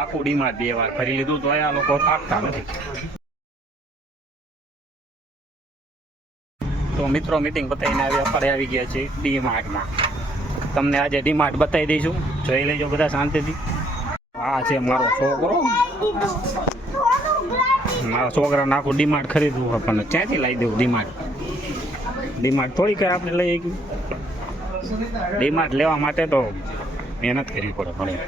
આખું ડીમાર્ટ 2 વાર ફરી લીધું તો આ લોકો થાકતા નથી. તો મિત્રો મીટિંગ પતાવીને આપણે આવી ગયા છીએ ડીમાર્ટમાં. તમને આજે ડીમાર્ટ બતાવી દઈશું, જોઈ લેજો બધા શાંતિથી. આ છે મારો છોકરો. મારા છોકરાને આખું ડીમાર્ટ ખરીદવું હોય પણ ક્યાંથી લાવી દેવું ડીમાર્ટ થોડી કઈ આપણે લઈ ગયું. ડીમાર્ટ લેવા માટે તો મહેનત કરવી પડે ઘણી.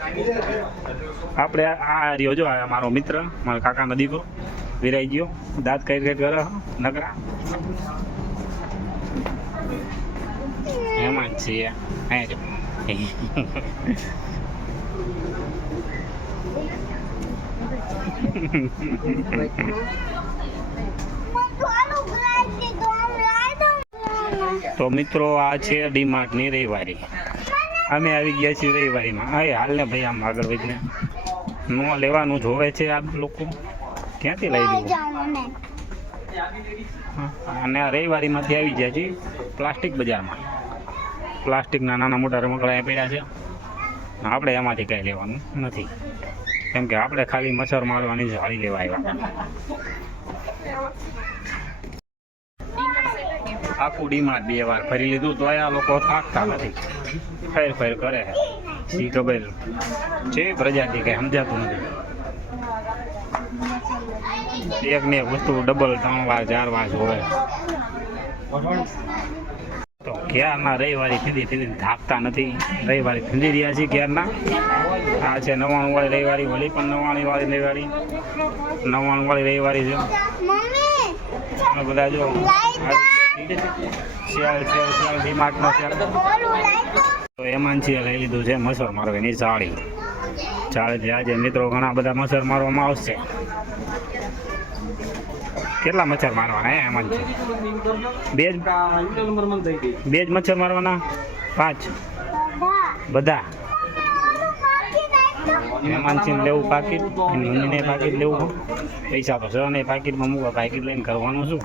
આપણે આ રહ્યો જો આ મારો મિત્ર, મારા કાકાનો દીકરો વિરાઈ ગયો, દાંત કઈ કરે નકરા એમાં જ છીએ. તો મિત્રો આ છે ડીમાર્ટની રવિવારી. અમે આવી ગયા છીએ રવિવારીમાં. હા હાલ ને ભાઈ આમ આગળ વધીને નો લેવાનું જોવે છે આ લોકો, ક્યાંથી લઈ દેવું. અને આ રવિવારીમાંથી આવી ગયા છીએ પ્લાસ્ટિક બજારમાં. પ્લાસ્ટિકના નાના મોટા રમકડા પડ્યા છે, આપણે એમાંથી કંઈ લેવાનું નથી, કેમ કે આપણે ખાલી મચ્છર મારવાની જાળી લેવા આવ્યા. આખું ડીમાર્ટ 2 વાર ફરી લીધું તો આ લોકો થાકતા નથી. ફેર કરે છે સી ખબર છે પ્રજાતિ કંઈ સમજાતું નથી. એક ને એક વસ્તુ ડબલ 3 વાર 4 વાર જોવે. તો ક્યારના રવિવારી ફીંદીને થાકતા નથી. રવિવારી ફીંદી રહ્યા છીએ ક્યારના. આ છે 99 વાળી રવિવારી, ઓલી પણ 99 વાળી રવિવારી, 99 વાળી રવિવારી છે. બધા જો શિયાળ ડીમાર્ટનો શિયાળ. તો એમાં છે લઈ લીધું છે મચ્છર મારવાની જાળી. આજે મિત્રો ઘણા બધા મચ્છર મારવામાં આવશે. કેટલા મચ્છર મારવાના એમાં છે? 2 જ મચ્છર મારવાના? 5 બધા એમાં છે લેવું પાકીટ, એની પાકીટ લેવું. પૈસા તો છે નહીં પાકીટમાં મૂકવા, પાકીટ લઈને કરવાનું શું?